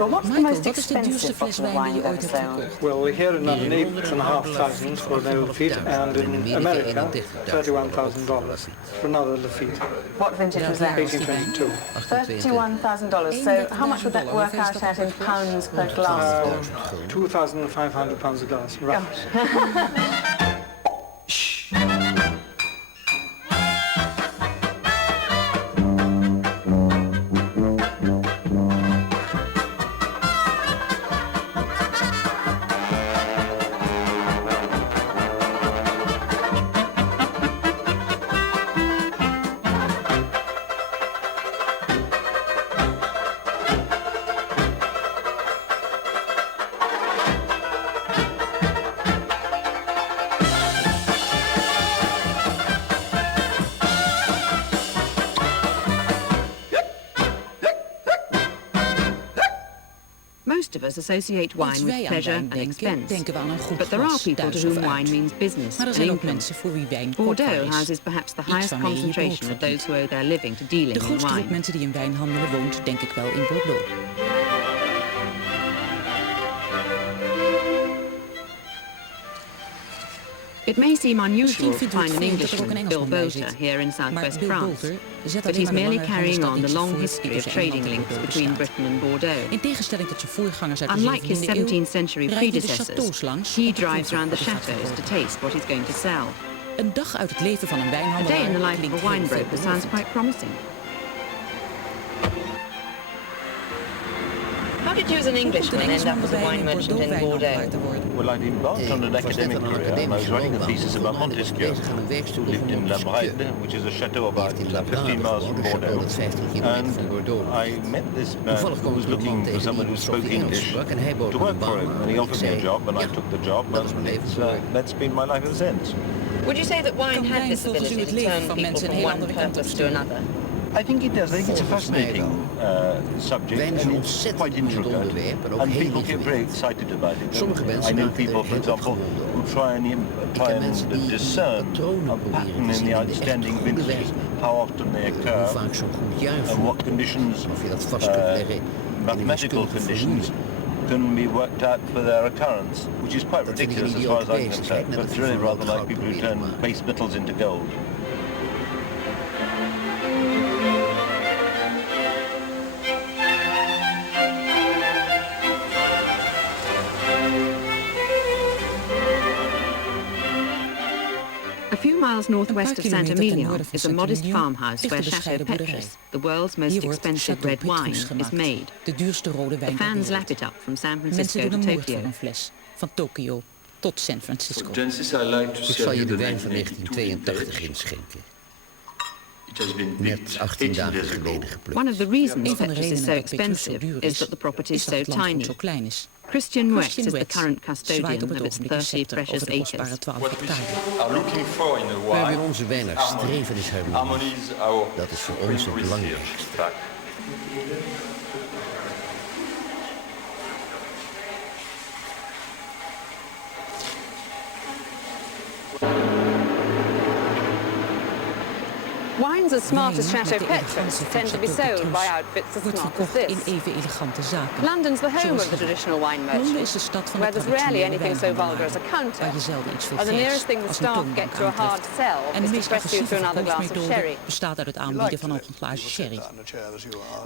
Well, what's the Michael, most wat is de duurste expensive fles bottle of wijn die wine je you've ooit ever hebt sold? verkocht? Well, here in London, $8,500 for an old Lafitte, and in America, $31,000 for another Lafitte. What vintage was that? 1822. $31,000. So how much would that work out at in pounds per glass? £2,500 a glass, roughly. Most of us associate wine Als with wij aan pleasure wijn and denken, expense. denken we aan een goed But there are glas, people to thuis whom of uit. wine means business Maar er and zijn ook income. mensen voor wie wijn Bordeaux kostbaar is. houses perhaps the Iets highest waarmee je je brood concentration of verdient. those who owe their living to dealing De in grootste groep wine. mensen die in wijnhandelen woont, denk ik wel in Bordeaux. It may seem unusual Misschien to vindt u het find an vreemd dat er ook een Englishman, Bill Engelsman bij Boulter, zit. here in Maar southwest Bill France. Boulter zet But alleen he's maar de merely lange carrying on the handelstad long voort die history of tussen trading Engeland en links Bordeaux between bestaat. Britain and Bordeaux. In tegenstelling tot zijn voorgangers uit de Unlike his 17e eeuw, 17th century rijdt hij de predecessors, chateaus langs he op de drives voet around the op de chateaus to straat. taste what he's going to sell. Een dag uit het leven van een A wijnhandelaar day in the life klinkt of a heel winebroker sounds veelbelovend. quite promising. How did you as an Englishman end up as a wine merchant in Bordeaux? Well, I'd embarked on an academic career. I was writing a thesis about Montesquieu, who lived in La Brède, which is a chateau about 15 miles from Bordeaux. And I met this man who was looking for someone who spoke English to work for him. And he offered me a job, and I took the job, and that's been my life ever since. Would you say that wine Kan had wijn this volgens u ability het to leven turn van people mensen een from heel one andere kant op purpose to sturen? another? I think it does. I think it's a fascinating subject, Wijn is and een it's ontzettend quite boeiend intricate, onderwerp en ook and heel people get very ingewikkeld. excited about it. Sommige mensen I know raken er people, for heel example, opgewonden who over. try and Ik ken mensen die discern patronen a proberen pattern te in zien the in de outstanding echt goede vintages, wijn. how often they Hoe occur, vaak zo'n goed jaar and what conditions, of je dat vast kunt leggen in een mathematical wiskundige conditions, formule. can be worked out for their occurrence, which is quite Dat vinden ridiculous as jullie far ook as I'm bezig, concerned. hè? Net But als it's je really van rather like goud people who proberen te turn maken. base metals into gold. A few miles northwest of kilometer ten Saint-Emilion noorden van is a modest Saint-Emilion farmhouse ligt where de Chateau bescheiden boerderij. Petrus, the world's most Hier wordt expensive Chateau red wine, Petrus is gemaakt, made. de duurste rode wijn The ter fans wereld. lap it up from San Mensen Francisco doen to een moord voor Tokyo. een fles, van Tokio tot San Francisco. Genesis, I like to Ik share zal je you de the wijn van 1982 1982 inschenken. It has been Net picked 18 dagen days ago. geleden geplukt. One of the reasons Een van de Petrus is redenen so dat Petrus zo expensive duur is that the property is is dat so het landgoed tiny. zo klein is. Christian Wetz Christian is the Wetz current zwaait custodian op het of its ogenblik een 30 scepter precious over de kostbare acres. 12 What we hectare. are looking for in a Waar we wine in onze wijn naar streven is harmonie. harmony is our Dat is voor ons het belangrijkste. research. Wines as smart as Wijnen met Chateau de Petrus elegantie van tend to be Chateau sold Petrus by outfits as wordt smart as verkocht in this. even elegante zaken. London's the home Zoals of the hier. traditional wine Londen is de merchant, stad van de where there's rarely traditionele anything so vulgar as a wijnhandelaar, counter, waar je zelden iets or the vulgairs nearest thing the als een staff toonbank get to a hard aantreft. sell En de is to meest press you agressieve to another glass of verkoopsmethode sherry. bestaat uit het aanbieden van nog een glaasje sherry.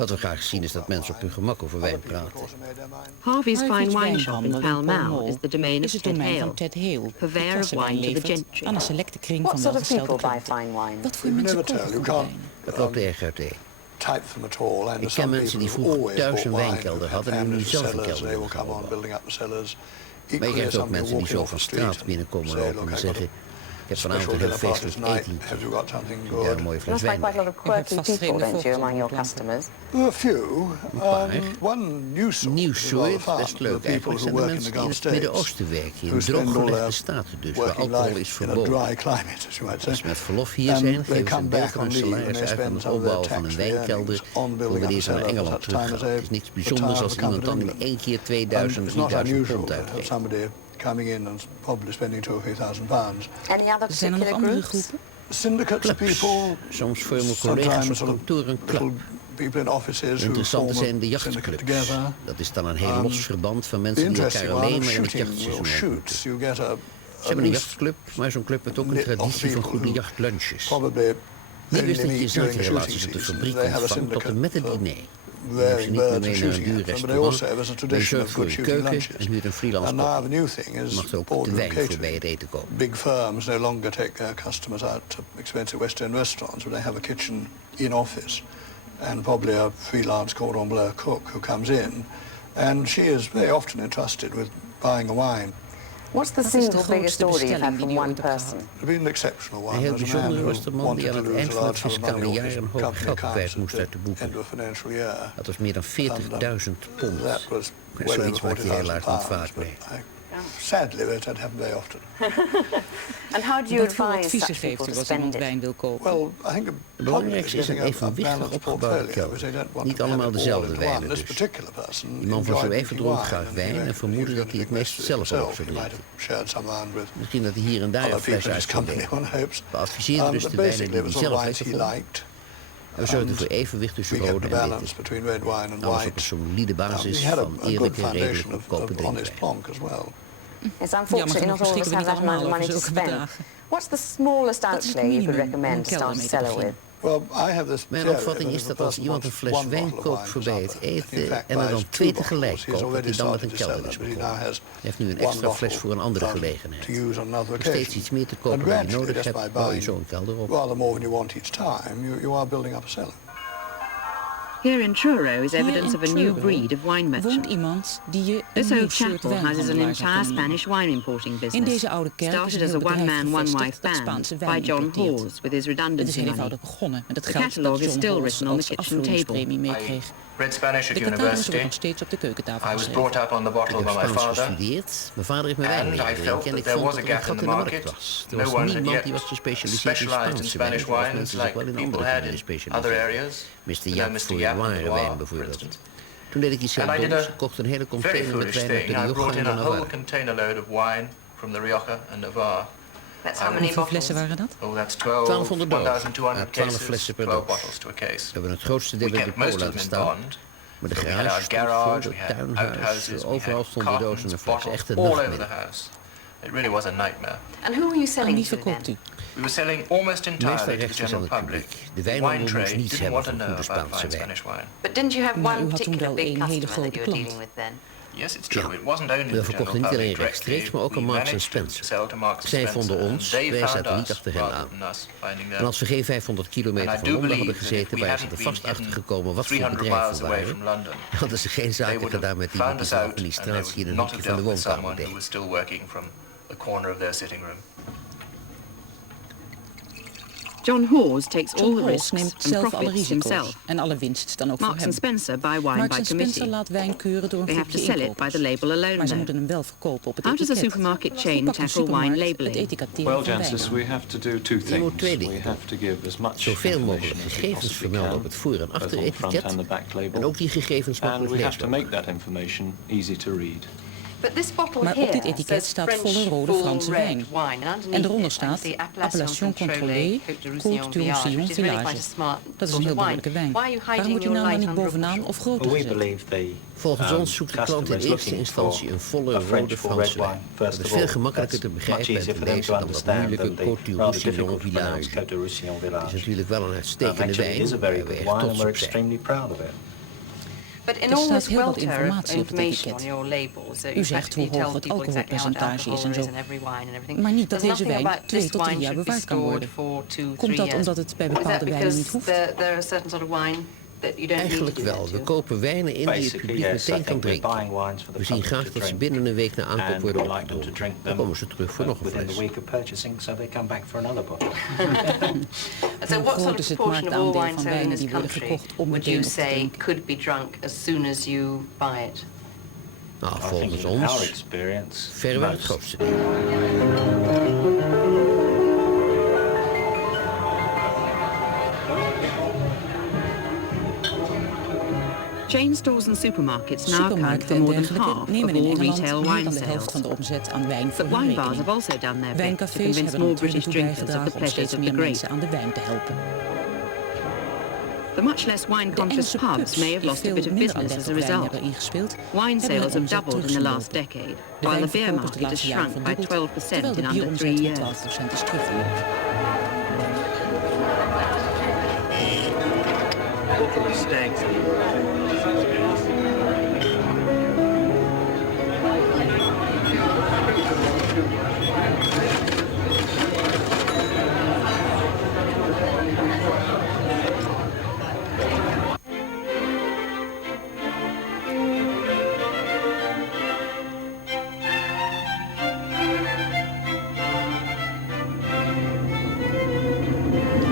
Wat we graag zien is dat mensen op hun gemak over wijn praten. Harvey's Fine Harvey's Wine Shop in wijnhandel Pall in Mall Pall Mall is the domain of is het Ted domein van Hale, Ted Hale, purveyor of wine to the gentry. aan een selecte kring What van sort of welgestelde people buy klanten. fine wine? Wat voor mensen kopen goede wijn? Dat loopt erg uiteen. Type them at all. And Ik some ken mensen die people vroeger always thuis bought een wine, wijnkelder have hadden en nu families, zelf een cellars, kelder they will willen come on bouwen. building up the cellars. Maar je Equally, krijgt ook some people mensen die walking zo off van the street straat binnenkomen say, lopen look, en I've zeggen... got Ik heb a vanavond special een heel dinner party feestelijk tonight. etentje. Have you got something Ja, een good? mooie You fles must like wijn. quite a lot of quirky vast people, vreemde don't you, among your vogels. customers? A few. paar. One new sort. Nieuw is rather soort, fun. best The leuk people eigenlijk, who zijn de work in mensen the die in Gulf het States, Midden-Oosten werken, who in spend all drooggelegde their staten dus, waar working alcohol life is in a verboden. dry climate, as you might say. Als ze met verlof hier And zijn, they geven ze come een back deel van on hun leave and salaris they uit aan spend het some of their opbouwen van een tax-free wijnkelder, earnings on voor building up wanneer the ze naar cellars Engeland at the time teruggaan. as Het is niks a bijzonders als retire iemand dan in company. één keer And 2000, it's not 3000 unusual pond to have uitgeeft. somebody coming in and probably spending £2,000 or £3,000. Any other Zijn er nog particular andere groups? groepen? Syndicates of Clubs. people. Soms vormen collega's op Sometimes sort of kantoor een club. little people in offices who form Interessante zijn de a syndicate jachtclubs. together. Dat is dan een heel los verband van mensen The die elkaar interesting one alleen of maar in het shooting jachtseizoen will ontmoeten. shoot. You get a Ze hebben een loose jachtclub, maar zo'n club heeft ook een knit of traditie van people goede who jachtlunches. probably Hier only is dat je meet during the shooting zakenrelaties op de season. fabriek They have a ontvangt tot en met het syndicate diner. Je where neemt ze niet meer birds are mee naar een shooting duur at them, but also restaurant, there's a maar je tradition zorgt of voor good je shooting keuken lunches. en huurt een freelance And now kok. the new thing Je is mag er ook de boardroom wijn voor bij catering. het eten kopen. Big firms no longer take their customers out to expensive West End restaurants, but they have a kitchen in office and probably a freelance cordon bleu cook who comes in, and she is very often entrusted with buying a wine. What's the Wat is de single biggest grootste order you've had bestelling from die u one ooit hebt person? gehad? There's been an exceptional one. Een heel There's a man bijzondere who Oosterman wanted die to aan het lose eind a van het large sum of fiscale money jaar off his een hoge company geldbewijs accounts moest at uit de the boeken. end of a financial year. Dat was meer dan 40.000 pond. That was Maar well zoiets over maakt je heel 40,000 hard niet pounds, vaak but mee. sadly that doesn't happen very often. And how do you Wat voor advise adviezen such geeft people u to als spend iemand it? wijn wil kopen? Well, I think Het belangrijkste is een evenwichtig opgebouwde kelder. Niet allemaal dezelfde wijnen dus. Die man van zo even dronk graag wijn en vermoedde dat hij het meest zelf ook zou drinken. Misschien dat hij hier en daar een fles uit zou nemen. We adviseerden dus de wijnen die hij zelf lekker vond. We zorgden voor evenwicht tussen rode en witte. Alles op een solide basis van eerlijke, redelijk goedkope drinkwijn. It's unfortunately not all of us have that amount of money to spend. What's the smallest outlay you could recommend to start a cellar with? Mijn opvatting is dat als iemand een fles wijn koopt voorbij het eten en er dan 2 tegelijk koopt, dat hij dan met een kelder is begonnen. Hij heeft nu een extra fles voor een andere gelegenheid. Om steeds iets meer te kopen dan je nodig hebt, bouw je zo'n kelder op. Rather more than you want each time, you are building up a cellar. Here in Truro is Hier evidence in of a new Truro breed of wine woont merchant. iemand die je This een nieuw old soort chapel houses an wijnhandelaar zou entire kunnen noemen. Spanish wine importing In business. deze oude kerk is Started een as a heel bedrijf one-man, one-wife gevestigd dat band Spaanse by wijn John importeert. Hawes with his Het is redundancy heel money. eenvoudig begonnen met het The geld catalogue dat is John still Hawes written on the als kitchen afvloeingspremie table. meekreeg. Read Spanish at De catalogus wordt university. nog steeds op de keukentafel I was geschreven. brought up on the Ik bottle heb by my Spaans father. gestudeerd. Mijn vader heeft me wijn And I leren felt drinken en that ik there vond was dat a er een gap in gat the in de markt market. was. Er No was one had niemand yet die was gespecialiseerd in specialized in Spaanse wijn, Spanish zoals wines mensen like zich wel in people andere had gebieden in other specialiseren. areas. Mr. You know, Jaap Mr. voor Yap in Loire Loire, wijn for bijvoorbeeld. instance. Toen deed ik iets And I did zelfs. a Ik kocht een hele very container met foolish wijn uit thing. de I Rioja brought en in de a whole Navarre. container load of wine from the Rioja and Navarre. That's how many Hoeveel bottles? flessen waren dat? Oh, that's 1200 dozen. 1,200 12 cases, flessen per 12 doos. bottles to a case. We hebben het grootste deel We bij de kept most depot of laten them in staan. bond. Maar de So we had garage our stond vol, garage, de we had tuinhuis, outhouses, we overal had stonden dozen cartons, en flessen. bottles Echt een all over the nachtmerrie. house. It really was a nightmare. And who were you Aan selling wie to verkoopt then? u? We were selling almost Meestal entirely to the rechtstreeks aan general het public. publiek. De The wijnhandel wine moest trade niets didn't hebben want to van know goede about Spaanse fine wijn. Spanish wine. But didn't you have Maar one u had toen particular wel big een hele customer that grote you were klant. dealing with then? Yes, it's true. It wasn't only We the verkochten general niet alleen public rechtstreeks, directly. maar ook aan We Marks managed to Spencer. sell to Marks Zij Spencer, vonden and ons, they wij found zaten niet us achter hen rather aan. than us finding them. En als we geen 500 kilometer And I van do Londen hadden believe that if gezeten, we waren ze hadn't er been vast hidden achtergekomen wat voor 300 bedrijf miles we away waren. from London, Hadden ze geen they zaken would gedaan have met iemand found die us van out and they administratie in would een not hoekje have van de dealt with woonkamer someone who deed. was still working from the corner of their sitting room. John Hawes takes all John the Hawes risks neemt and zelf alle profits risico's himself. en alle winst dan ook voor Marks hem. and Spencer buy wine Marks by Spencer committee. laat wijn keuren door een They have to groepje sell it by inkopers. the label alone Maar ze though. moeten hem wel verkopen op het How does a etiket. supermarket Hoe chain pakt een tackle wine supermarkt labeling? het etiketteren Well, van Jancis, wijn aan? we have to do two Je moet twee things. We dingen have to give as much Zoveel mogelijk information as we gegevens possibly vermelden can, op het voor- en both on the front achteretiket. and the back label. En ook die gegevens And makkelijk we have to leesbaar. make that information easy to read. But this bottle Maar op here dit etiket says staat French volle rode full Franse red wijn. wine, and underneath En eronder it, I staat see Appellation Contrôlée Côte du Roussillon which is really Village. quite a smart Dat is sort een heel of wine. behoorlijke wijn. Why are you Waarom hiding wordt die your naam dan light niet under a bovenaan bushel? of groter We gezet? believe the Volgens ons zoekt de klant in eerste instantie een volle rode Franse wijn. Dat is veel gemakkelijker te begrijpen en te lezen dan dat moeilijke Côte du Roussillon Village. Het is natuurlijk wel een uitstekende wijn, waar we echt trots op zijn. But in Er all staat this heel wat welter of informatie op het information on etiket. your labels, so U you zegt hoe practically hoog tell het people exactly how much alcoholpercentage is en alcohol zo. is in every wine and everything. Maar niet dat There's deze nothing wijn about 2 this tot 3 wine jaar should be bewaard kan stored worden. for 2, 3 Komt dat years. omdat het bij Is that bepaalde wijnen niet because hoeft? there are certain sort of wine that you don't Eigenlijk need to do wel. that We to? kopen wijnen in die het publiek meteen kan drinken. We zien graag dat ze binnen een week na aankoop worden opgedronken. Dan komen ze terug voor nog een fles. So what sort of is het proportion of all marktaandeel wine van sold in wijnen this die worden country verkocht om would meteen you op te say drinken? could be drunk as soon as you buy it? Nou, volgens ons verreweg het grootste deel. Chain stores and supermarkets now account Supermarkten for en more than dergelijke half nemen of in all Engeland retail meer wine dan de helft sales. van de omzet aan wijn voor But hun wine bars rekening. have also done their bit to Wijncafés convince hebben more natuurlijk British toe drinkers of the bijgedragen om pleasures steeds of meer the grape. mensen aan de wijn te helpen. The much less wine-conscious pubs may have lost a bit of business as a result. Wine sales have doubled in the last decade, while the beer market has shrunk by 12% in under 3 years.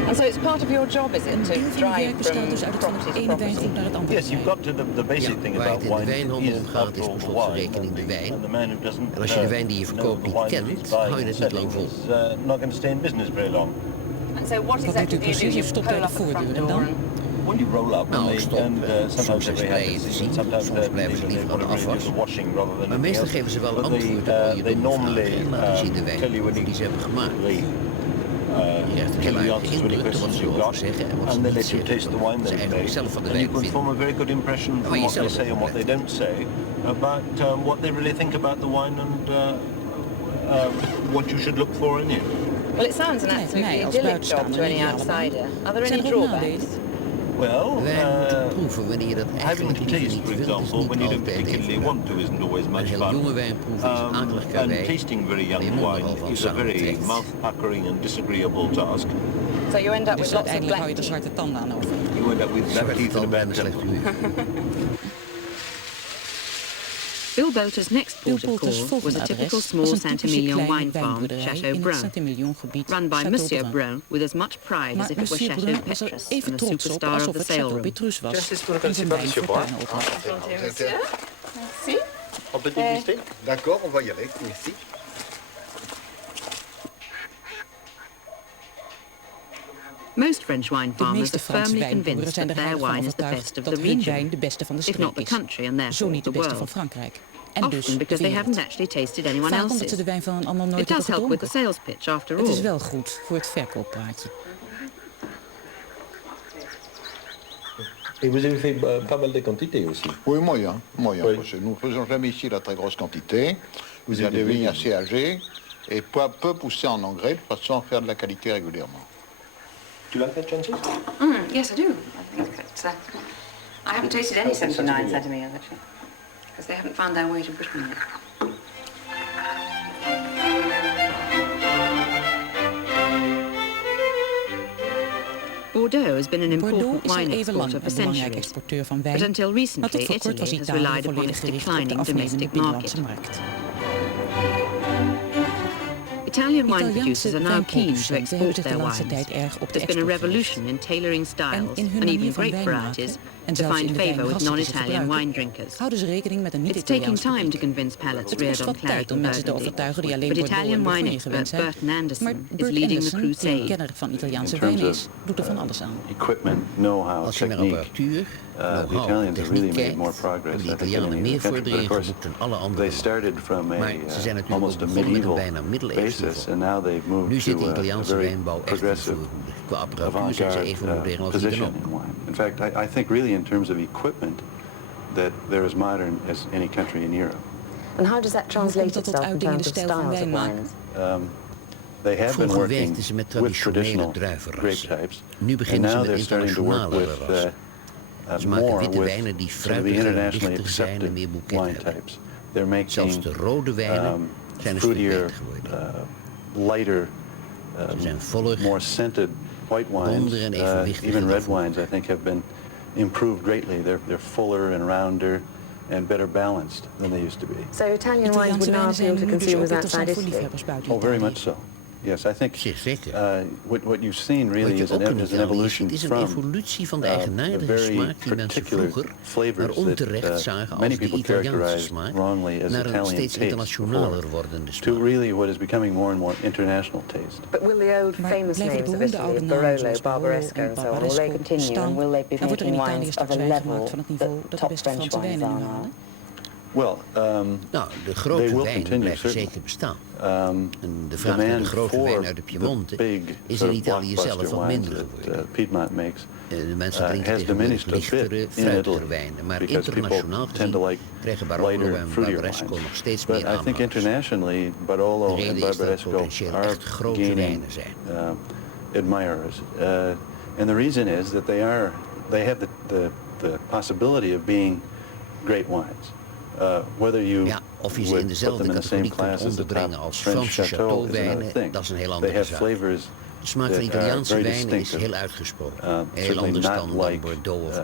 And so it's part of your job, is it, to drive from property to property? Yes, you've got to the basic thing about wine is after all wine, and the man who doesn't En als je de wijn die je verkoopt niet kent, hou je het niet lang vol. not going to stay in business very long. And so what exactly do you do? You pull up the front door and... When you roll up, Nou, stop. sometimes Soms they zijn ze blij te zien, soms blijven ze liever aan de afwas. Maar meestal geven ze wel antwoord op al je domme vragen en laten zien de wijn die ze hebben gemaakt. Je krijgt een heel aardige indruk door wat ze erover zeggen en wat ze niet zeggen. Ze eigenlijk zelf van de wijn vinden. Form a very good impression from what they say and what they don't say about what they really think about the wine and what you should look for in it. Well, it sounds an absolutely idyllic job to any outsider. Are there any drawbacks? Well, proeven wanneer je dat having eigenlijk to liever taste, niet for wilt, is example, niet when you don't altijd particularly even want to, isn't always much een heel fun. jonge wijn proeven is akelig qua And wijn. tasting very waar je young mond wine nogal van is a very samentrekt. mouth-puckering and disagreeable task. So you end up with Dus lots of uiteindelijk hou black je er zwarte tanden aan over. You end up with black teeth and a bad slecht temper. humeur. Bill Boter's next port of call was a typical small Saint-Emilion wine farm, Chateau Brun, run by Monsieur Brun with as much pride as if it were Chateau Petrus and the superstar of the sale room. Merci. On peut déguster? D'accord, on va y aller. Merci. Most French wine De farmers meeste are Franse firmly wijnboeren convinced zijn that er their heilig van wine is the overtuigd best of dat the hun region, wijn de beste van de if not streek the is. country and Zo therefore niet de the beste van world. Frankrijk. En dus Often de because they haven't wereld. actually tasted anyone Vaak omdat ze else's. de wijn van een ander nooit It hebben does help with the gedronken. sales pitch after Het is all. wel goed voor het verkooppraatje. Et vous avez fait pas mal de quantités aussi. Oui, moyen. Moyen. Oui. Parce que nous ne faisons jamais ici la très grosse quantité. Vous Il y a avez des des vignes vignes. assez âgées et peu poussées en engrais de façon à faire de la qualité régulièrement. Tu l'as fait, Chances? Yes, I do. I think that I haven't tasted any 79 centimetres actually, because they haven't found their way to Britain yet. Bordeaux has been an Bordeaux important is al wine even lang exporter een for belangrijke centuries. exporteur van But wijn. until Maar recently, tot voor kort was Italy has Italië relied upon volledig its gericht op de declining afnemende domestic binnenlandse market. markt. Italian wine Italiaanse producers are now keen to wijnproducenten hebben export zich de their laatste wines. tijd erg op de There's been a export gericht. revolution in tailoring styles En in hun and even manier van grape wijn varieties maken, en to zelfs find in de favour with wijnrassen die ze non-Italian gebruiken, wine drinkers. houden ze rekening met een It's taking niet-Italiaans time to publiek. convince palates Het reared kost on wat tijd om claret and mensen te Burgundy. overtuigen die alleen But Bordeaux Italian en wine Bourgogne gewend expert zijn. Burton Anderson Maar is Bert leading the Anderson, die crusade. kenner van Italiaanse In terms wijn of is, doet er van alles aan. Equipment, know-how, Als je naar technique. apparatuur, The know-how, Italians have really techniek made more kijkt, progress. hebben de I think, in Italianen the meer country. But vorderingen of course, geboekt dan alle they anderen. started from Maar ze zijn natuurlijk almost a ook begonnen met een medieval bijna middeleeuws basis, niveau. and now they've moved Nu zit de to a Italiaanse very wijnbouw echt progressive, voorvoerder. Qua apparatuur zijn ze avant-garde even modern als position iedereen. in wine. In fact, I think really in terms of equipment that they're as modern as any country in Europe. And how does that translate dat tot itself in uiting in terms de of stijl van styles of wijn wines? They have been Vroeger working werkten ze met with traditionele traditional grape druivenrassen. types, Nu and beginnen ze now met they're starting to work internationale with rassen. Ze maken more witte with wijnen die some of the fruitiger en internationally lichter zijn en accepted meer bouquet wine hebben. types. They're making Zelfs de rode wijnen zijn een stuk fruitier, beter geworden. lighter, Ze zijn voller, more scented white wines. ronder en evenwichtiger Even dan red vroeger. wines, I think, have been improved greatly. They're fuller and rounder and better balanced than they used to be. So Italian wines would Italiaanse now wijnen zijn appeal to nu dus ook consumers interessant outside voor Italy? liefhebbers buiten Oh, very Italië. much so. Yes, I think zeker. what you've seen really Wat je is ook in an Italië evolution ziet, is een from evolutie van de the eigenaardige very smaak die mensen particular vroeger, flavors maar that onterecht zagen many als de people Italiaanse characterize smaak, wrongly as naar een Italian steeds taste internationaler before, wordende to smaak. really what is becoming more and more international taste. But will the old Maar famous blijven de names of beroemde Italy, oude namen Barolo, zoals Barolo Barbaresco en and so on, will they Barbaresco continue staan? and will they be En wordt er in making Italië wines of straks a wijn level gemaakt van het niveau that dat de top beste French Franse wines wijnen are nu now? halen? Well, Nou, de they grote will wijnen continue, blijven certainly. zeker bestaan. En de vraag naar de grote wijn uit de Piemonte is in Italië zelf wat minder geworden. De mensen drinken tegenwoordig lichtere, fruitige wijnen. Maar internationaal gezien krijgen Barolo en Barbaresco nog steeds meer aanhangers. De reden is dat het potentieel echt grote wijnen zijn. Admirers. And the reason is that they have the possibility of being great wines. Whether you of je ze in dezelfde categorie kunt onderbrengen als Franse chateauwijnen, dat is een heel andere zaak. De smaak van Italiaanse wijnen is heel uitgesproken. Heel anders dan Bordeaux of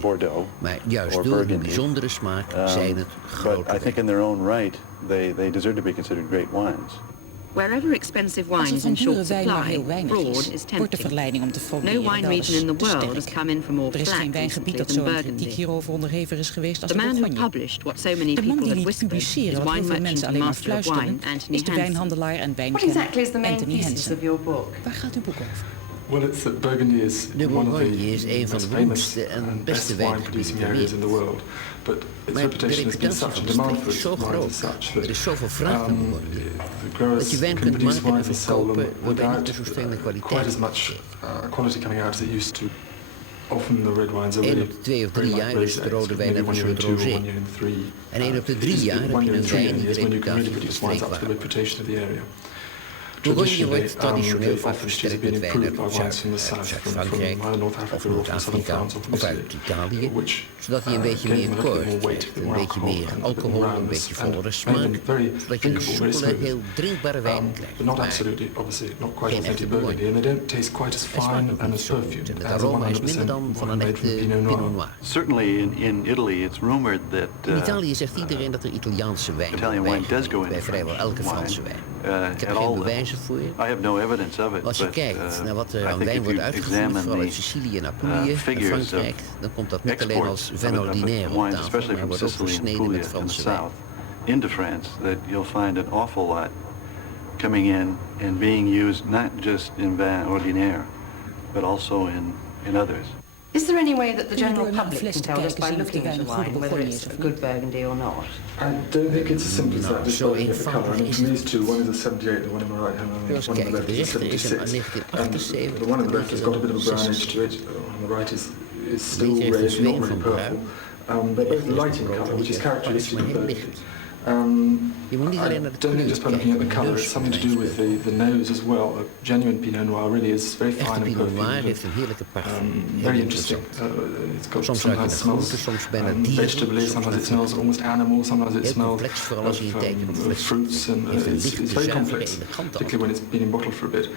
Bourgogne. Maar juist door hun bijzondere smaak zijn het grote wijnen. I think in their own right, they deserve to be considered great wines. Wherever expensive wine is in short supply, fraud is tempting. No wine region in the world has come in for more flack recently than Burgundy. The man who published what so many people have whispered is wine merchant and master of wine, Anthony Hansen. What exactly is the main thesis of your book? Waar gaat uw boek over? Well, it's that Burgundy is de one of Bourgogne is een van de beroemdste en beste wijngebieden ter wereld. Maar de reputatie van de streek is zo groot, er is zoveel vraag naar Bourgogne, dat je wijn kunt maken en verkopen waarbij niet zo strenge kwaliteit is. Eén op de 2 of 3 jaar is de rode wijn net een soort rosé. En 1 op de 3 jaar heb je een wijn die de reputatie van de streek waard. Bourgogne wordt traditioneel vaak versterkt met wijn uit Zuid-Frankrijk of Noord-Afrika of uit Italië, zodat hij een beetje meer koort krijgt, een beetje meer alcohol, een beetje vollere smaak, zodat je een soepele, heel drinkbare wijn krijgt. Maar geen echte Bourgogne. Hij smaakt ook niet zo goed en het aroma is minder dan van een echte Pinot Noir. In Italië zegt iedereen dat er Italiaanse wijn wordt bij vrijwel elke Franse wijn. Ik heb geen bewijzen voor je. Maar als je kijkt naar wat er aan wijn wordt uitgevoerd, vooral uit Sicilië en Apulië en Frankrijk, dan komt dat niet alleen als vin ordinaire op tafel, maar wordt ook versneden met Franse wijn. Into France, that you'll find an awful lot coming in and being used not just in vin ordinaire, but also in others. Is there any way that the general public can tell just by looking at a wine whether it's a good Burgundy or not? I don't think it's as simple as that. Just by looking at the colour. I mean, from these two, one is a 78, the one on the right hand, and one on the left is a 76. And the one on the left has got a bit of a brown edge to it. On the right is still red, not really purple. They're both light in colour, which is characteristic of Burgundy. I don't think just by looking at the colour, it's something to do with the nose as well. A genuine Pinot Noir really is very fine and perfumed. Very interesting. It's got sometimes smells vegetable, sometimes it smells almost animal, sometimes it smells of fruits, and it's very complex, particularly when it's been in bottle for a bit.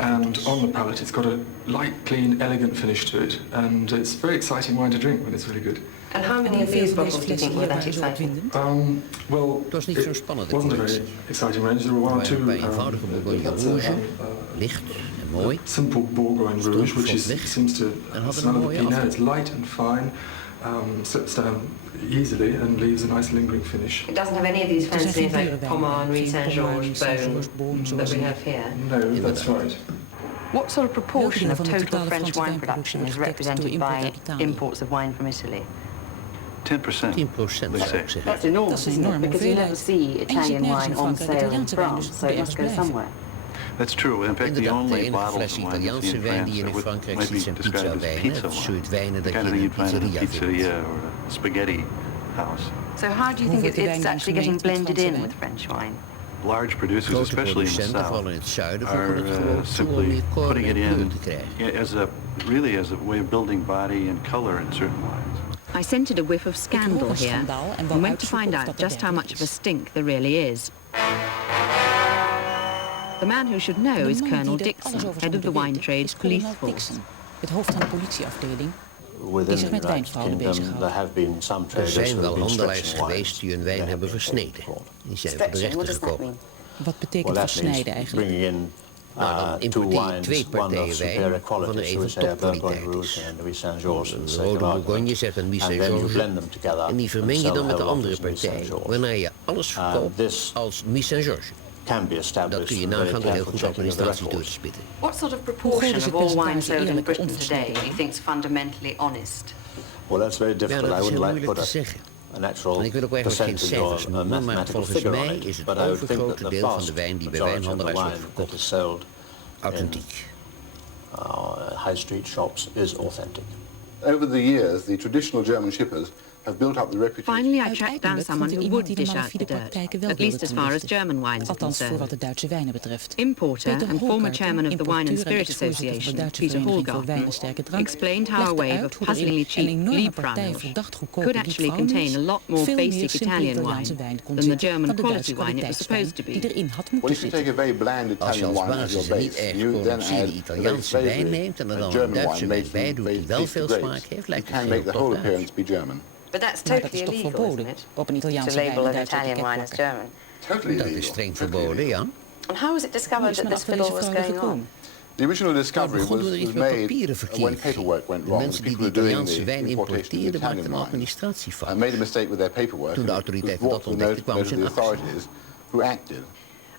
And on the palate, it's got a light, clean, elegant finish to it, and it's very exciting wine to drink when it's really good. And how many of these bottles do you think were that exciting? Well, it wasn't a very exciting range. There were one or two. Simple Bourgogne Rouge, which seems to smell of the Pinot. It's light and fine, slips down easily and leaves a nice lingering finish. It doesn't have any of these fancy like Pommard, Saint-Georges, Beaune that we have here? No, that's right. What sort of proportion of total French wine production is represented by imports of wine from Italy? 10%. 10%, zou ik zeggen. That's enormous, isn't it? Because you never see Italian wine on sale in France, so it must go somewhere. That's true. In fact, the only bottles of wine Italiaanse wijn die je in Frankrijk ziet zijn pizza-wijnen. Het soort wijnen dat je in een pizzeria or a spaghetti house. So how do you think it's actually getting blended in with French wine? Large producers, especially in the south, are simply putting it in as a way of building body and color in certain wines. I scented a whiff of scandal here and went to find out just how much of a stink there really is. The man who should know is Colonel Dixon, head of the wine trade's police force. Het hoofd van de politieafdeling die zich met wijnfraude bezighoudt. Er zijn wel handelaars geweest die hun wijn hebben versneden. Die zijn voor de rechter gekomen. Wat betekent versnijden eigenlijk? Nou, dan importeer je 2 partijen wijn van er even topkwaliteit is. Een rode Bourgogne zegt een Saint-Georges en die vermeng je dan met de andere partij, waarna je alles verkoopt als Saint-Georges. Dat kun je nagaan door heel goed administratie door te spitten. What sort of proportion of all wine sold in Britain today do you think is fundamentally honest? Well, that's very difficult. I wouldn't like to put a natural ik wil ook eigenlijk geen percentage or cijfers a noemen, maar mathematical volgens figure on mij it. is het But I would think that overgrote the deel van de vast wijn die bij majority of the wijnhandelaars wordt wine that verkocht is sold authentiek. high street shops is authentic. Over the years, the traditional German shippers have built up the reputation. Finally, I tracked down someone who would dish out the dirt, at least as far as German wines are concerned. Importer and former chairman of the Wine and Spirit Association, Peter Hallgarten, explained how a wave of puzzlingly cheap Liebfraumilch could actually contain a lot more basic Italian wine than the German quality wine it was supposed to be. Well, if you take a very bland Italian wine as your base, you then add Italiaanse wijn neemt en er dan een Duitse wijn bij doet die wel veel smaak heeft, lijkt het heel toch Duits. But that's totally illegal, isn't it? To label an Italian wine as German. Dat is streng verboden, ja. And how was it discovered that this fiddle was going on? The original discovery was made when paperwork went wrong. Mensen die de Italiaanse wijn importeerden maakten een administratiefout. And made a mistake with their paperwork. Toen de autoriteiten dat ontdekten, kwamen ze in actie. Who acted.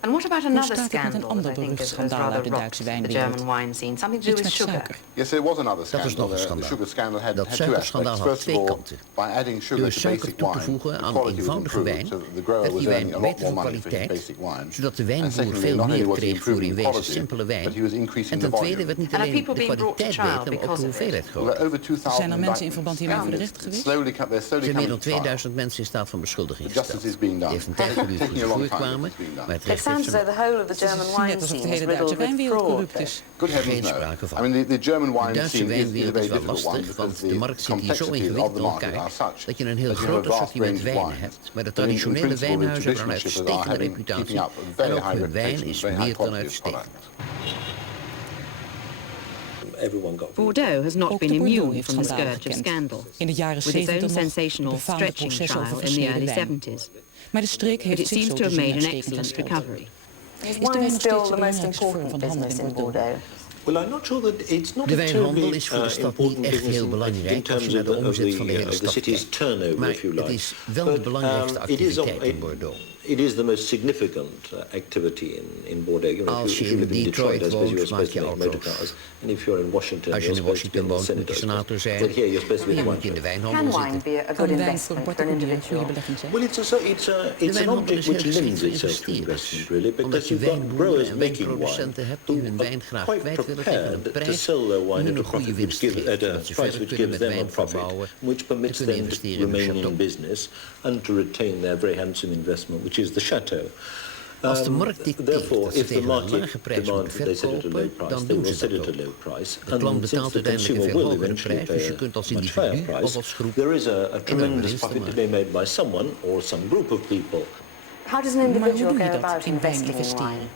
And what about another scandal that I think has rather rocked the German wine scene? Something to do with sugar. Yes, there was another scandal. Dat was nog een schandaal. The sugar scandal had Dat two suikerschandaal aspects. had First twee of all, kanten. by adding sugar Door to suiker basic toe te wine, voegen the aan quality was eenvoudige improved, wijn, so that the grower werd was die earning wijn a lot beter more van money for his kwaliteit, basic wine. zodat de And wijnboer secondly, veel not only meer was he kreeg voor in improving wezen quality, simpele but wijn. he was increasing En the ten tweede volume. werd niet And are alleen people de being brought to kwaliteit trial beter, maar ook because de of it? hoeveelheid Well, groter. over 2000 Zijn er mensen in verband hiermee voor de rechter geweest? Er zijn meer dan 2000 mensen in staat van beschuldiging gesteld. Het heeft een tijd geduurd voor ze voorkwamen, maar het It recht sounds heeft as though ze the whole of the German wine Net alsof de scene is hele Duitse riddled with wijnwereld fraud. corrupt is. Good heavens, geen no. sprake van. I mean, the German De wine Duitse scene is a wijnwereld very is wel difficult one lastig, because want de the markt zit hier zo complexity of ingewikkeld the in market elkaar are such dat je een heel that you have groot a vast assortiment range of wijnen wines. hebt. Maar de But in traditionele principle, the wijnhuizen hebben een traditional shippers are uitstekende keeping reputatie. up a En very ook high hun wijn reputation, is very high meer dan quality of uitstekend. product. Bordeaux has not Ook been de Bordeaux immune heeft from the schandalen scourge of gekend. scandal, In de jaren with its 70 own nog sensational de befaamde stretching proces over trial in the versneden early wijn. 70s. Maar de streek But heeft it zich seems zo to have te zien made an uitstekend excellent hersteld. recovery. Is de wijn wine nog still steeds the de most belangrijkste vorm important van handel business in in Bordeaux? Bordeaux? Well, I'm not sure that it's not De a wijnhandel terribly is voor de stad niet important echt business heel in belangrijk als je terms naar de of omzet van de hele the stad city's kijkt. turnover, Maar if you like. het is wel de belangrijkste activiteit in Bordeaux. It is the most significant activity in Bordeaux. You know, Als if je you in live in Detroit Detroit, I suppose you're woont, maak supposed je to make motor auto's. cars. And if you're in Washington, Als je you're in supposed to be Washington a woont, moet je senator. senator zijn. But here you're supposed to be Hier a moet je in de wine wijnhandel Can wine zitten. be a good Kan wijn voor investment een for an particulier een goede individual? belegging zijn? Well, it's an object which lends itself to investment, really, Omdat because je you've got wijnboeren growers en making wine wijnproducenten hebt who die hun wijn are graag quite kwijt willen tegen een prepared to prijs sell their die wine hun at a een goede profit, winst which geeft. at a Zodat ze price verder which kunnen gives met them a wijn profit, verbouwen which en permits kunnen them to investeren in hun remain in château. business and to retain their very handsome investment, which is the chateau. Als de markt dicteert Therefore, dat ze if the tegen een market lage prijs demands moeten that they set it at a low verkopen, price, dan they doen will ze set dat it at ook. a low price. De klant And betaalt since the uiteindelijk een consumer veel will hogere eventually prijs, dus pay je kunt als a much higher individu of price, als groep there is a tremendous winst te profit to maken. be made by someone or some group of people. How does an individual doe je go dat about in wijn investing in investeren? wine?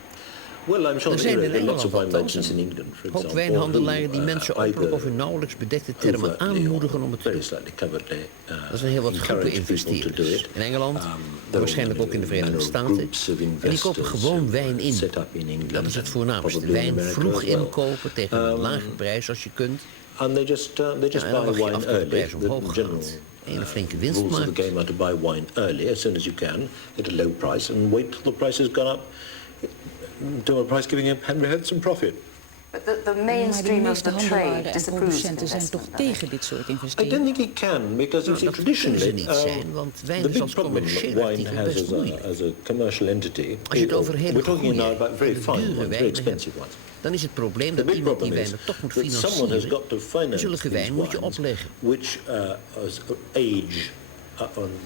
Well, I'm sure Er zijn in there are lots of Engeland wine althans merchants in een England, for hoop example, wijnhandelaren die who, mensen openlijk of in either nauwelijks bedekte termen aanmoedigen om het te doen. Er zijn heel wat groepen investeerders in Engeland, waarschijnlijk ook in de Verenigde Staten, en die kopen gewoon wijn in. Dat is het voornaamste. Wijn vroeg inkopen tegen een lage prijs als je kunt. And they just buy wine early. The general en een flinke winst rules of maakt. the game are to buy wine early, as soon as you can, at a low price, and wait till the price has gone up to a price giving a handsome profit. But the Maar de mainstream of meeste the handelaren trade en disapproves of producenten zijn toch investment. tegen dit soort I investeringen? don't think it can, because you see, Dat kunnen ze traditionally, niet zijn, want wijn the is big als problem commercieel wine artikel has best moeilijk. as a commercial entity, Als je het over hele we're talking now goede, about very hele fine dure wines, very wijnen expensive hebt, ones. dan is het probleem The dat big iemand die problem is wijnen toch moet that someone has got to financieren. finance Zulke these wijn moet je wines, opleggen. which age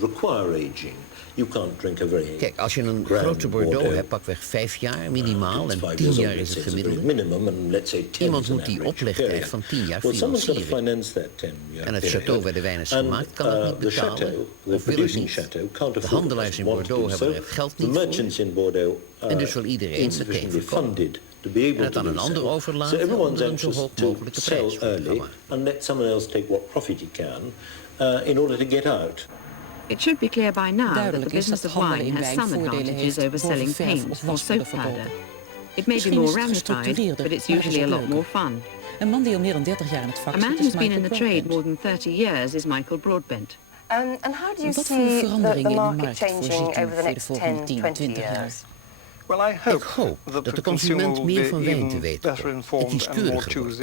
require aging. You can't drink a very Kijk, als je een grand grote Bordeaux hebt, pakweg 5 jaar minimaal, en 10 jaar is het gemiddelde. Minimum, and let's say 10 Iemand is an moet die average oplegtijd period. van 10 jaar Well, someone's got to financieren. finance that 10-year En het period. château waar de wijn is And, gemaakt kan het niet the betalen, château, the of wil het producing niet. château, can't De afford handelaars in it, want to Bordeaux do hebben so. er het geld The niet voor. merchants in Bordeaux En dus wil iedereen meteen insufficiently verkopen. funded to be able En het to aan do een ander so. overlaten So everyone's onder een zo anxious hoog to mogelijke sell prijs. early and let someone else take what profit he can in order to get out. It should be clear by now that the Duidelijk is business dat of handelen wine in has wijn some voordelen advantages heeft over selling boven verf paint of or wasmiddel soap powder. verkopen. It may be Misschien more is het ramified, gestructureerder, but it's maar is usually a ook lot leuker. more fun. Een man die al meer dan 30 jaar in het vak A man zit who's is been in Michael the trade Broadbent. more than 30 years is Michael Broadbent. And how do you Wat voor see veranderingen the in de market markt changing voorziet u over the voor de next volgende 10, 10, 20 20 jaar? years? Ik hoop dat de consument meer van wijn te weten komt en kieskeuriger wordt.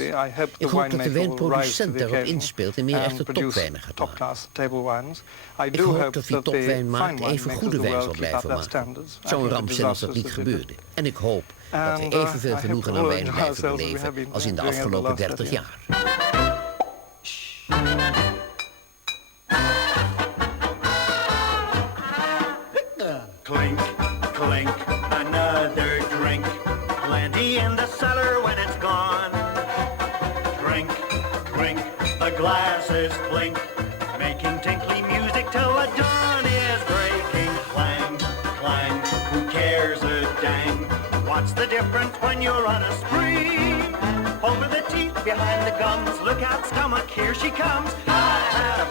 Ik hoop dat de wijnproducent daarop inspeelt en meer echte topwijnen gaat maken. Ik hoop dat die topwijnmarkt even goede wijn zal blijven maken. Het zou een ramp zijn als dat niet gebeurde. En ik hoop dat we evenveel genoegen aan wijn blijven beleven als in de afgelopen 30 jaar. Clink, clink, another drink. Plenty in the cellar when it's gone. Drink, drink, the glasses clink, making tinkly music till the dawn is breaking. Clang, clang, who cares a dang? What's the difference when you're on a spree? Over the teeth, behind the gums, look out, stomach, here she comes. I had a